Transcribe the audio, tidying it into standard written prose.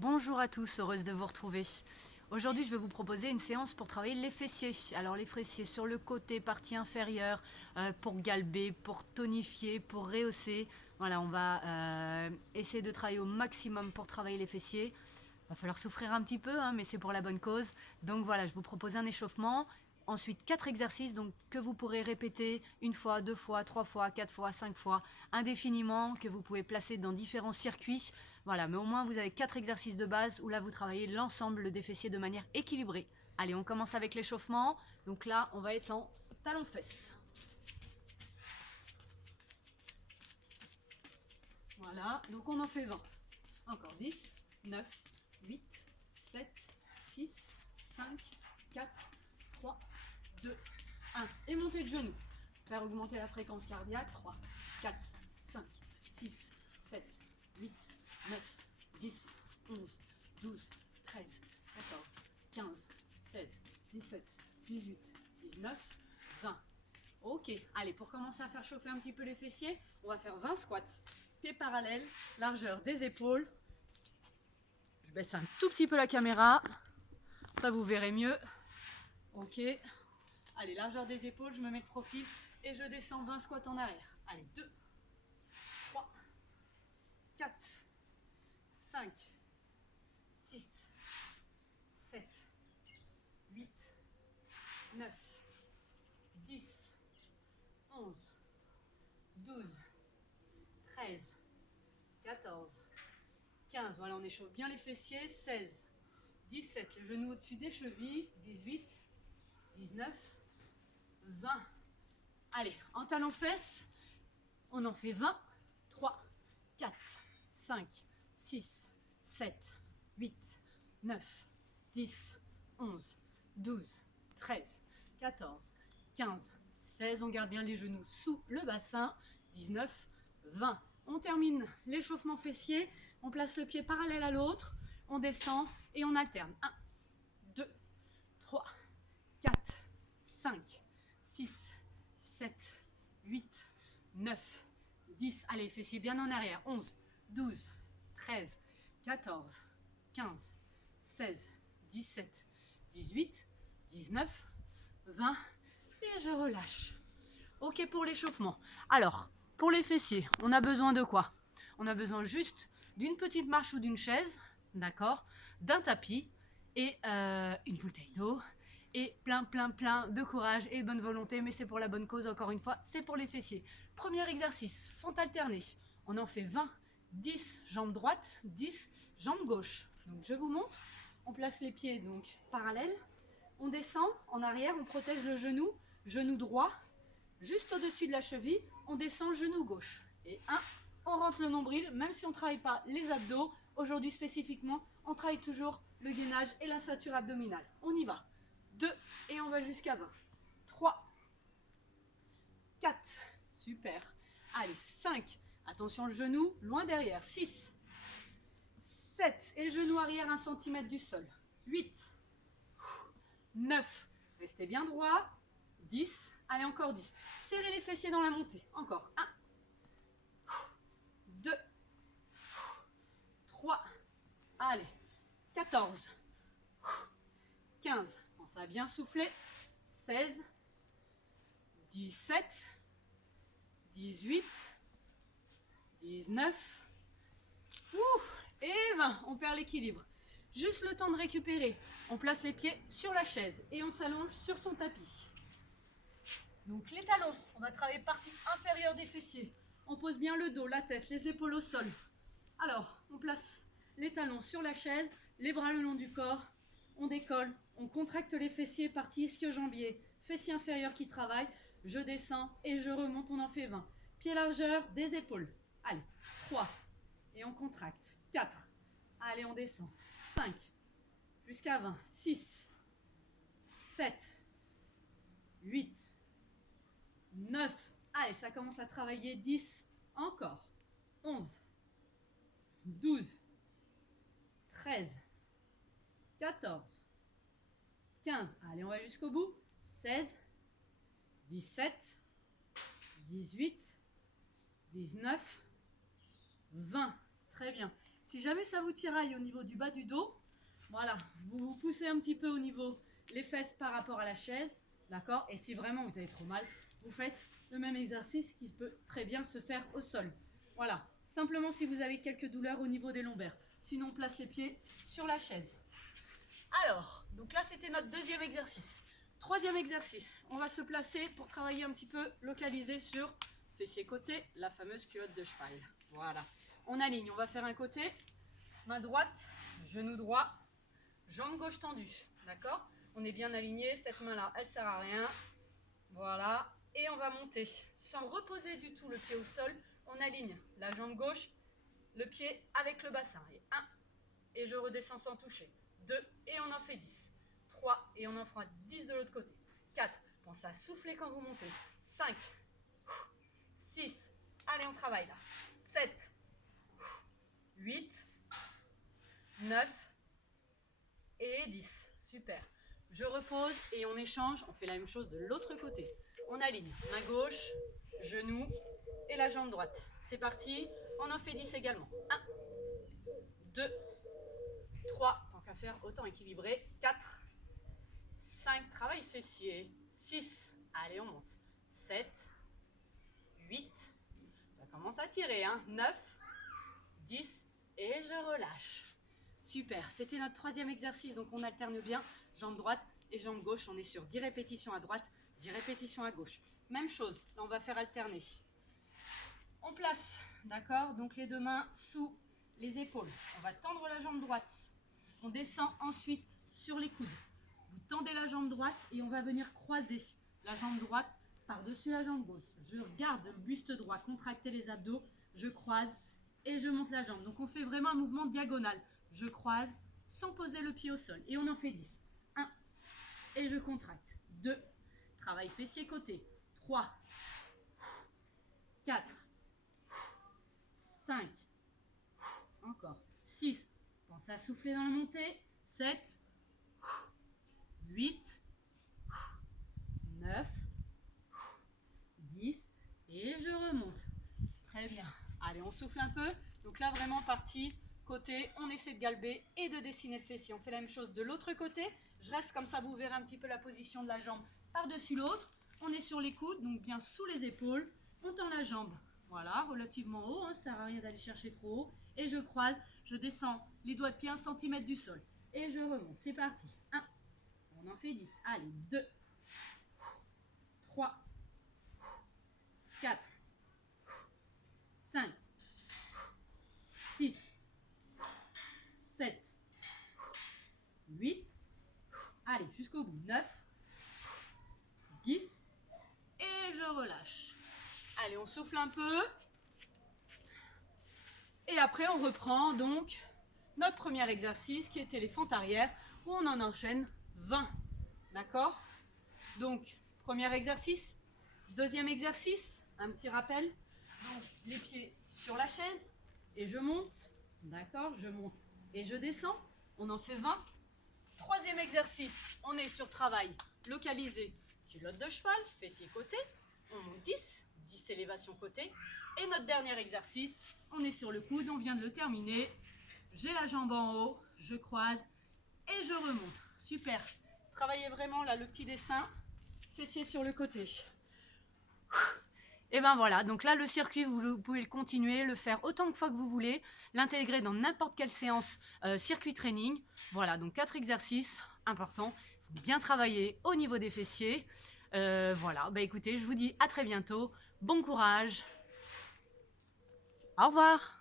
Bonjour à tous, heureuse de vous retrouver. Aujourd'hui, je vais vous proposer une séance pour travailler les fessiers. Alors les fessiers sur le côté, partie inférieure, pour galber, pour tonifier, pour rehausser. Voilà, on va essayer de travailler au maximum pour travailler les fessiers. Il va falloir souffrir un petit peu, hein, mais c'est pour la bonne cause. Donc voilà, je vous propose un échauffement. Ensuite, 4 exercices donc, que vous pourrez répéter une fois, deux fois, trois fois, quatre fois, cinq fois, indéfiniment, que vous pouvez placer dans différents circuits. Voilà, mais au moins vous avez 4 exercices de base où là vous travaillez l'ensemble des fessiers de manière équilibrée. Allez, on commence avec l'échauffement. Donc là, on va être en talons-fesses. Voilà, donc on en fait 20. Encore 10, 9, 8, 7, 6, 5, 4, 3, 2, 1. Et montée de genoux. Faire augmenter la fréquence cardiaque. 3, 4, 5, 6, 7, 8, 9, 10, 11, 12, 13, 14, 15, 16, 17, 18, 19, 20. Ok, allez, pour commencer à faire chauffer un petit peu les fessiers, on va faire 20 squats. Pieds parallèles, largeur des épaules. Je baisse un tout petit peu la caméra, ça vous verrez mieux. Ok, allez, largeur des épaules, je me mets de profil et je descends 20 squats en arrière. Allez, 2, 3, 4, 5, 6, 7, 8, 9, 10, 11, 12, 13, 14, 15, voilà, on échauffe bien les fessiers, 16, 17, le genou au-dessus des chevilles, 18, 19, 20. Allez, en talons-fesses, on en fait 20, 3, 4, 5, 6, 7, 8, 9, 10, 11, 12, 13, 14, 15, 16, on garde bien les genoux sous le bassin, 19, 20. On termine l'échauffement fessier, on place le pied parallèle à l'autre, on descend et on alterne. 1, 2, 3, 4, 5, 6, 7, 8, 9, 10. Allez, fessiers bien en arrière. 11, 12, 13, 14, 15, 16, 17, 18, 19, 20. Et je relâche. Ok pour l'échauffement. Alors, pour les fessiers, on a besoin de quoi? On a besoin juste d'une petite marche ou d'une chaise, d'accord, d'un tapis et une bouteille d'eau et plein de courage et bonne volonté, mais c'est pour la bonne cause, encore une fois, c'est pour les fessiers. Premier exercice, fente alternée. On en fait 20, 10 jambes droites, 10 jambes gauche. Donc je vous montre, on place les pieds donc parallèles, on descend en arrière, on protège le genou, genou droit, juste au-dessus de la cheville, on descend genou gauche. Et 1, on rentre le nombril, même si on ne travaille pas les abdos, aujourd'hui spécifiquement, on travaille toujours le gainage et la ceinture abdominale. On y va. 2, et on va jusqu'à 20. 3, 4, super. Allez, 5, attention le genou, loin derrière. 6, 7, et le genou arrière 1 cm du sol. 8, 9, restez bien droit. 10, allez encore 10. Serrez les fessiers dans la montée. Encore 1, 2, 3, allez, 14, 15, pense à bien souffler, 16, 17, 18, 19, et 20. On perd l'équilibre. Juste le temps de récupérer. On place les pieds sur la chaise et on s'allonge sur son tapis. Donc les talons, on va travailler partie inférieure des fessiers. On pose bien le dos, la tête, les épaules au sol. Alors, on place les talons sur la chaise, les bras le long du corps. On décolle, on contracte les fessiers, partie ischio-jambier, fessier inférieur qui travaille. Je descends et je remonte, on en fait 20. Pied largeur des épaules. Allez, 3. Et on contracte. 4. Allez, on descend. 5. Jusqu'à 20. 6. 7. 8. 9. Allez, ça commence à travailler. 10. Encore. 11. 12. 13. 14. 15. Allez, on va jusqu'au bout. 16. 17. 18. 19. 20. Très bien. Si jamais ça vous tiraille au niveau du bas du dos, voilà, vous vous poussez un petit peu au niveau les fesses par rapport à la chaise, d'accord? Et si vraiment vous avez trop mal, vous faites le même exercice qui peut très bien se faire au sol. Voilà, simplement si vous avez quelques douleurs au niveau des lombaires. Sinon, on place les pieds sur la chaise. Alors, donc là, c'était notre deuxième exercice. Troisième exercice, on va se placer pour travailler un petit peu localisé sur fessier côté, la fameuse culotte de cheval. Voilà, on aligne, on va faire un côté, main droite, genou droit, jambe gauche tendue, d'accord? On est bien aligné, cette main-là, elle sert à rien. Voilà, et on va monter. Sans reposer du tout le pied au sol, on aligne la jambe gauche, le pied avec le bassin. Et 1, et je redescends sans toucher. 2, et on en fait 10. 3, et on en fera 10 de l'autre côté. 4, pensez à souffler quand vous montez. 5, 6, allez on travaille là. 7, 8, 9 et 10. Super. Je repose et on échange, on fait la même chose de l'autre côté. On aligne main gauche, genou et la jambe droite. C'est parti, on en fait 10 également. 1, 2, 3, tant qu'à faire, autant équilibrer. 4, 5, travail fessier. 6, allez on monte. 7, 8, ça commence à tirer. 9, 10 et je relâche. Super, c'était notre troisième exercice, donc on alterne bien jambe droite et jambe gauche. On est sur 10 répétitions à droite, 10 répétitions à gauche. Même chose, là on va faire alterner. On place, d'accord, donc les deux mains sous les épaules. On va tendre la jambe droite. On descend ensuite sur les coudes. Vous tendez la jambe droite et on va venir croiser la jambe droite par-dessus la jambe gauche. Je garde le buste droit, contracter les abdos, je croise et je monte la jambe. Donc on fait vraiment un mouvement diagonal. Je croise sans poser le pied au sol. Et on en fait 10. 1, et je contracte. 2, travail fessier côté. 3, 4, 5, encore. 6, pensez à souffler dans la montée. 7, 8, 9, 10, et je remonte. Très bien. Allez, on souffle un peu. Donc là, vraiment parti côté, on essaie de galber et de dessiner le fessier. On fait la même chose de l'autre côté. Je reste comme ça, vous verrez un petit peu la position de la jambe par-dessus l'autre. On est sur les coudes, donc bien sous les épaules. On tend la jambe, voilà, relativement haut, hein, ça ne sert à rien d'aller chercher trop haut. Et je croise, je descends les doigts de pied 1 cm du sol. Et je remonte, c'est parti. 1, on en fait 10. Allez, 2, 3, 4, 5, 6, 7, 8, allez, jusqu'au bout, 9, 10, et je relâche. Allez, on souffle un peu. Et après, on reprend donc notre premier exercice qui était les fentes arrière, où on en enchaîne 20. D'accord? Donc, premier exercice. Deuxième exercice, un petit rappel. Donc, les pieds sur la chaise et je monte. D'accord? Je monte et je descends. On en fait 20. Troisième exercice, on est sur travail localisé. Culotte de cheval, fessier côté. On monte 10, 10 élévations côté. Et notre dernier exercice, on est sur le coude, on vient de le terminer. J'ai la jambe en haut, je croise et je remonte. Super. Travaillez vraiment là le petit dessin, fessier sur le côté. Et ben voilà, donc là le circuit, vous pouvez le continuer, le faire autant de fois que vous voulez, l'intégrer dans n'importe quelle séance circuit training. Voilà, donc 4 exercices importants. Il faut bien travailler au niveau des fessiers. Voilà, bah écoutez, je vous dis à très bientôt. Bon courage. Au revoir.